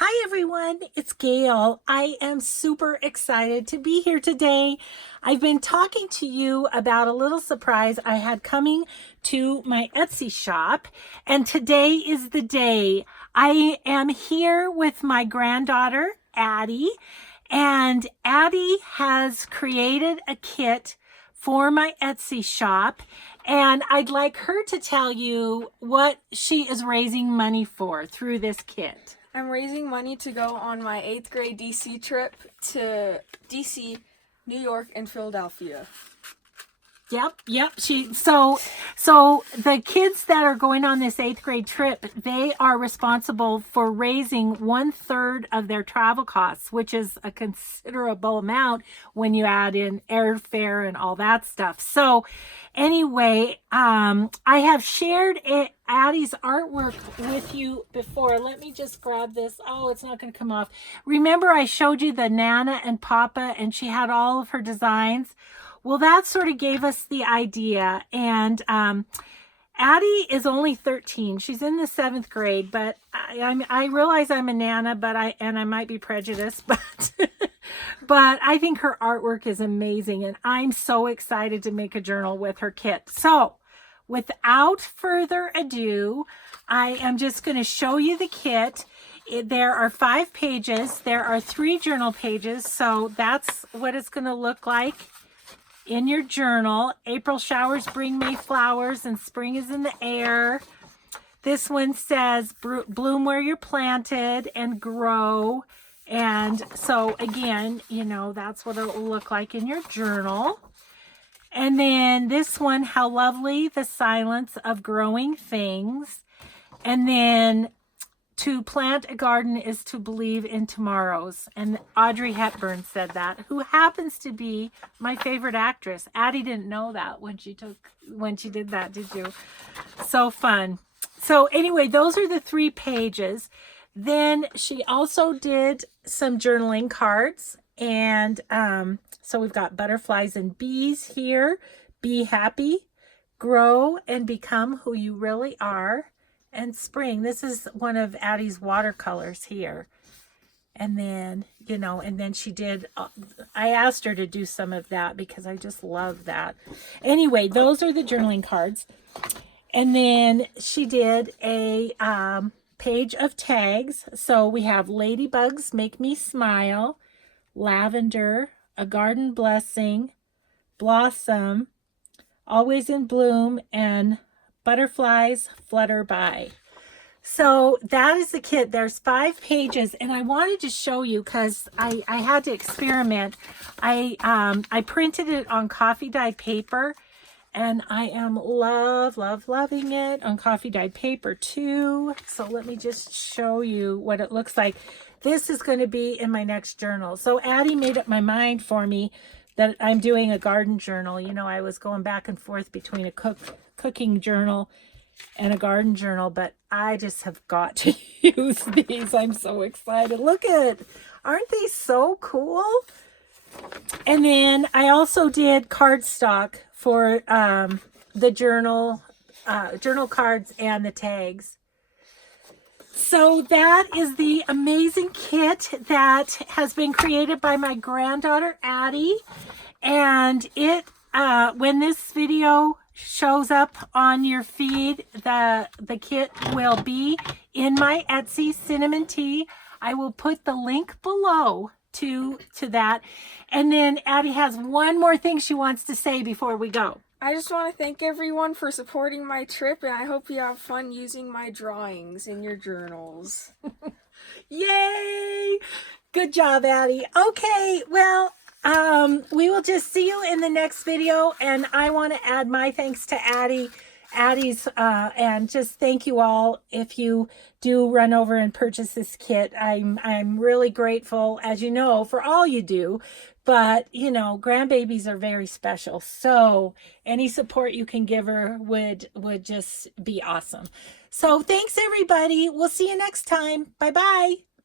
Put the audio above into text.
Hi everyone, it's Gayle. I am super excited to be here today. I've been talking to you about a little surprise I had coming to my Etsy shop, and today is the day. I am here with my granddaughter, Addie, and Addie has created a kit for my Etsy shop, and I'd like her to tell you what she is raising money for through this kit. I'm raising money to go on my 8th grade DC trip to DC, New York, and Philadelphia. Yep. So the kids that are going on this 8th grade trip, they are responsible for raising 1/3 of their travel costs, which is a considerable amount when you add in airfare and all that stuff. So anyway, I have shared Addie's artwork with you before. Let me just grab this. Oh, it's not going to come off. Remember I showed you the Nana and Papa, and she had all of her designs? Well, that sort of gave us the idea. And Addie is only 13. She's in the 7th grade, but I realize I'm a Nana, but I might be prejudiced, but but I think her artwork is amazing, and I'm so excited to make a journal with her kit. So without further ado, I am just going to show you the kit. There are 5 pages. There are 3 journal pages, so that's what it's going to look like in your journal. April showers bring May flowers, and spring is in the air. This one says bloom where you're planted and grow. And so again, you know, that's what it'll look like in your journal. And then this one, how lovely the silence of growing things. And then to plant a garden is to believe in tomorrows. And Audrey Hepburn said that, who happens to be my favorite actress. Addie didn't know that when she did that, did you? So fun. So anyway, those are the 3 pages. Then she also did some journaling cards. And so we've got butterflies and bees here. Be happy, grow, and become who you really are. And spring. This is one of Addie's watercolors here. And then, you know, and then she did, I asked her to do some of that because I just love that. Anyway, those are the journaling cards. And then she did a page of tags. So we have ladybugs make me smile, lavender, a garden blessing, blossom, always in bloom, and butterflies flutter by. So that is the kit. There's 5 pages, and I wanted to show you because I had to experiment. I printed it on coffee dyed paper, and I am loving it on coffee dyed paper too. So let me just show you what it looks like. This is going to be in my next journal. So Addie made up my mind for me that I'm doing a garden journal. You know, I was going back and forth between a cooking journal and a garden journal, but I just have got to use these. I'm so excited. Look at, aren't they so cool? And then I also did cardstock for the journal cards and the tags. So that is the amazing kit that has been created by my granddaughter, Addie. And it, when this video shows up on your feed, the kit will be in my Etsy Cinnamon Tea. I will put the link below to that. And then Addie has one more thing she wants to say before we go. I just want to thank everyone for supporting my trip, and I hope you have fun using my drawings in your journals. Yay! Good job, Addie. Okay, well, we will just see you in the next video, and I want to add my thanks to Addie's, and just thank you all if you do run over and purchase this kit. I'm really grateful, as you know, for all you do. But, you know, grandbabies are very special. So any support you can give her would just be awesome. So thanks, everybody. We'll see you next time. Bye-bye.